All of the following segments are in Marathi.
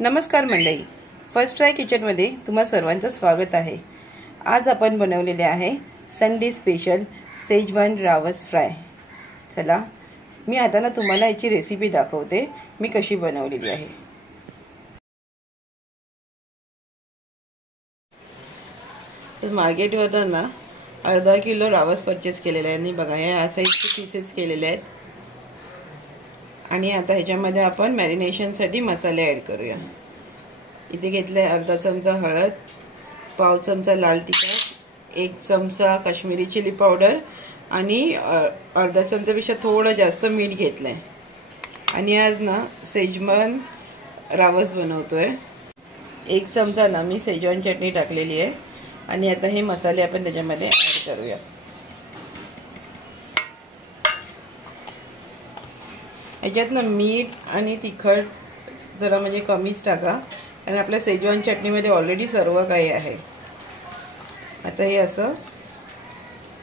नमस्कार मंडळी, फर्स्ट ट्राय किचनमध्ये तुम्हा सर्वांचं स्वागत आहे। आज आपण बनवलेले आहे संडे स्पेशल सेजवान रावस फ्राय। चला मी आता ना तुम्हाला याची रेसिपी दाखवते मी कशी बनवलेली आहे। मार्केटवरून ना अर्धा किलो रावस परचेस केलेला आहे आणि बघा या साइजचे पीसेस केलेले आहेत। आणि आता ह्याच्यामध्ये आपण मॅरिनेशनसाठी मसाले ॲड करूया। इथे घेतले अर्धा चमचा हळद, पाव चमचा लाल तिखट, 1 चमचा काश्मीरी चिली पावडर आणि अर्धा चमचापेक्षा थोडं जास्त मीठ घेतलंय। आणि आज ना सेजवान रावस बनवतोय। 1 चमचा ना मी सेजवान चटणी टाकलेली आहे आणि आता हे मसाले आपण त्याच्यामध्ये ॲड करूया। याच्यात ना मीठ आणि तिखट जरा म्हणजे कमीच टाका, कारण आपल्या सेजवान चटणीमध्ये ऑलरेडी सर्व काही आहे। आता हे असं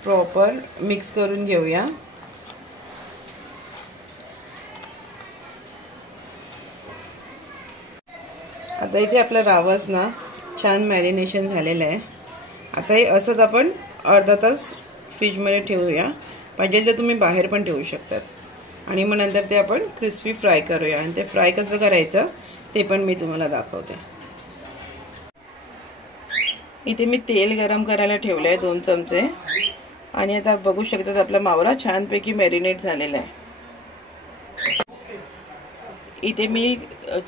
प्रॉपर मिक्स करून घेऊया। आता इथे आपला रावस ना छान मॅरिनेशन झालेलं आहे। आता हे असंच आपण अर्धा तास फ्रीजमध्ये ठेवूया, पाहिजे तर तुम्ही बाहेर पण ठेवू शकतात। आणि मग नंतर ते आपण क्रिस्पी फ्राय करूया आणि ते फ्राय कसं करायचं ते पण मी तुम्हाला दाखवते। इथे मी तेल गरम करायला ठेवलं आहे 2 चमचे आणि आता बघू शकता आपला मावरा छानपैकी मॅरिनेट झालेला आहे। इथे मी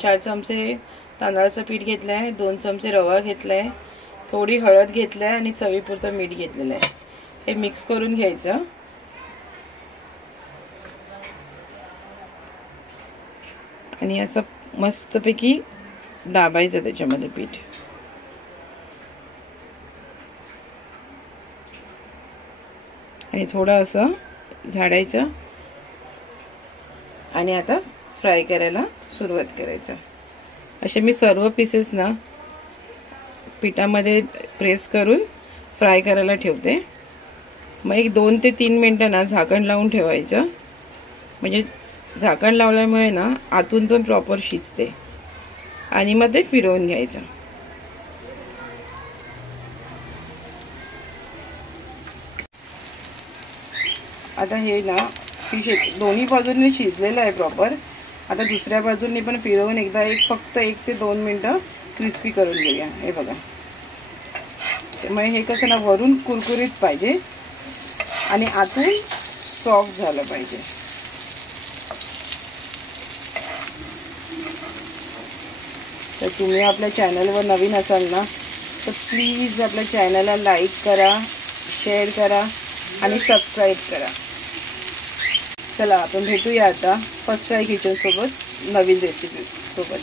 4 चमचे तांदळाचं पीठ घेतलं आहे, 2 चमचे रवा घेतला आहे, थोडी हळद घेतली आहे आणि चवीपुरतं मीठ घेतलेलं आहे। हे मिक्स करून घ्यायचं आणि असं मस्तपैकी दाबायचं त्याच्यामध्ये पीठ। आणि थोडं असं झाडायचं आणि आता फ्राय करायला सुरुवात करायचं। असे मी सर्व पीसेस ना पिठामध्ये प्रेस करून फ्राय करायला ठेवते। मग एक 2 ते 3 मिनिटं ना झाकण लावून ठेवायचं, म्हणजे झाकण लावल्यामुळे ना आतून पण प्रॉपर शिजते। आणि मग ते फिरवून घ्यायचं। आता हे ना फिश दोन्ही बाजूंनी शिजलेलं आहे प्रॉपर। आता दुसऱ्या बाजूंनी पण फिरवून एकदा फक्त 1 ते 2 मिनिटं क्रिस्पी करून घेऊया। हे बघा, त्यामुळे हे कसं ना वरून कुरकुरीत पाहिजे आणि आतून सॉफ्ट झालं पाहिजे। तर तुम्ही आपल्या चॅनलवर नवीन असाल ना तर प्लीज आपल्या चॅनलला लाईक करा, शेअर करा आणि सबस्क्राईब करा। चला आपण भेटूया आता फर्स्ट ट्राय किचन सोबत नवीन रेसिपी सोबत।